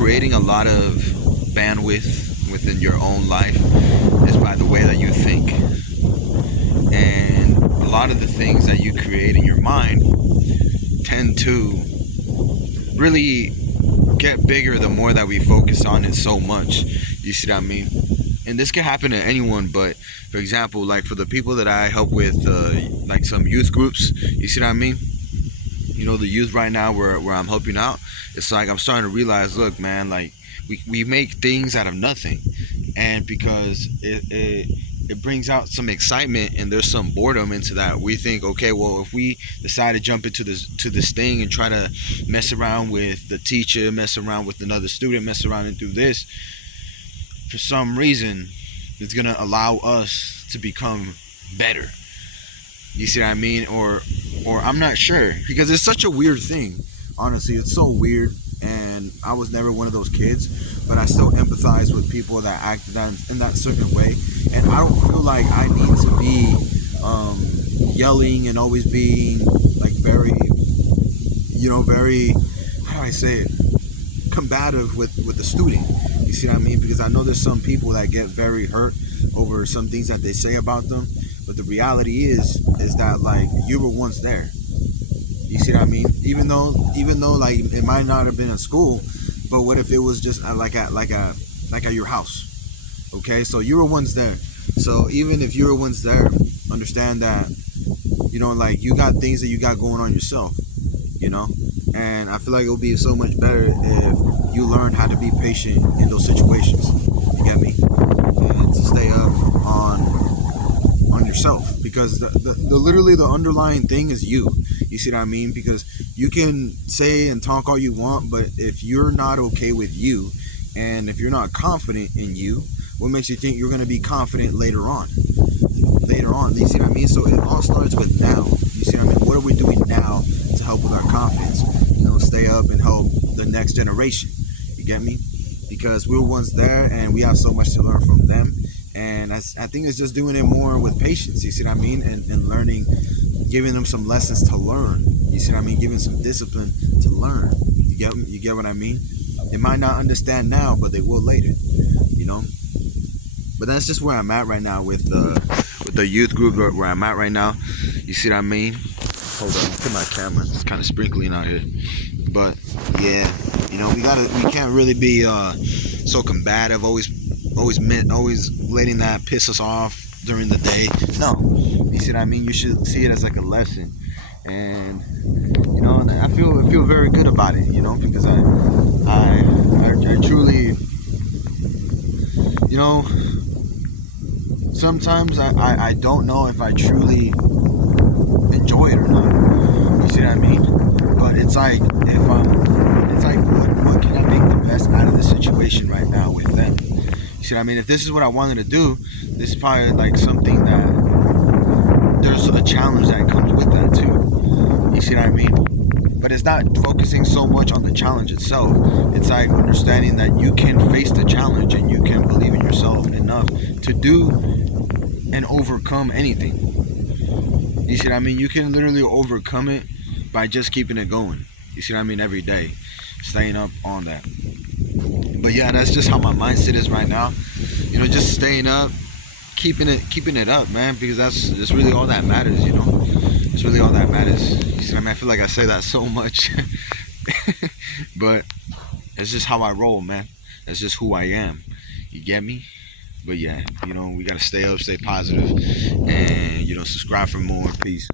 creating a lot of bandwidth within your own life is by the way that you think. And a lot of the things that you create in your mind tend to really get bigger the more that we focus on it so much. You see what I mean? And this can happen to anyone, but for example, like for the people that I help with, like some youth groups, you see what I mean? You know, the youth right now where I'm helping out, it's like I'm starting to realize, look, man, like we make things out of nothing, and because it brings out some excitement and there's some boredom into that, we think, okay, well, if we decide to jump into this thing and try to mess around with the teacher, mess around with another student, mess around and do this, for some reason, it's gonna allow us to become better. You see what I mean? Or I'm not sure, because it's such a weird thing. Honestly, it's so weird, and I was never one of those kids, but I still empathize with people that act in that certain way. And I don't feel like I need to be yelling and always being like very, very, how do I say it, combative with the student. You see what I mean? Because I know there's some people that get very hurt over some things that they say about them, but the reality is that, like, you were once there. You see what I mean? Even though like it might not have been in school, but what if it was just like at your house? Okay, so you were once there. So even if you were once there, understand that, like, you got things that you got going on yourself. And I feel like it would be so much better if you learn how to be patient in those situations. You get me? And to stay up on yourself, because the literally the underlying thing is you. You see what I mean? Because you can say and talk all you want, but if you're not okay with you, and if you're not confident in you, what makes you think you're going to be confident later on? You see what I mean? So it all starts with now. You see what I mean? What are we doing now to help with our confidence? Stay up and help the next generation. You get me? Because we were once there, and we have so much to learn from them. And I think it's just doing it more with patience. You see what I mean? And learning, giving them some lessons to learn. You see what I mean? Giving some discipline to learn. You get what I mean? They might not understand now, but they will later. But that's just where I'm at right now with the youth group where I'm at right now. You see what I mean? Hold on, look at my camera. It's kind of sprinkling out here. But yeah, we can't really be so combative, always letting that piss us off during the day. No, you see what I mean? You should see it as like a lesson, and I feel very good about it. Because I truly, sometimes I don't know if I truly enjoy it or not. You see what I mean? But it's like, what can I make the best out of this situation right now with them? You see what I mean? If this is what I wanted to do, this is probably like something that there's a challenge that comes with that too. You see what I mean? But it's not focusing so much on the challenge itself. It's like understanding that you can face the challenge and you can believe in yourself enough to do and overcome anything. You see what I mean? You can literally overcome it by just keeping it going. You see what I mean? Every day, staying up on that. But yeah, that's just how my mindset is right now. Just staying up, keeping it up, man, because that's really all that matters. It's really all that matters. You see what I mean? I feel like I say that so much, but it's just how I roll, man. That's just who I am. You get me? But yeah, we gotta stay up, stay positive, and subscribe for more. Peace.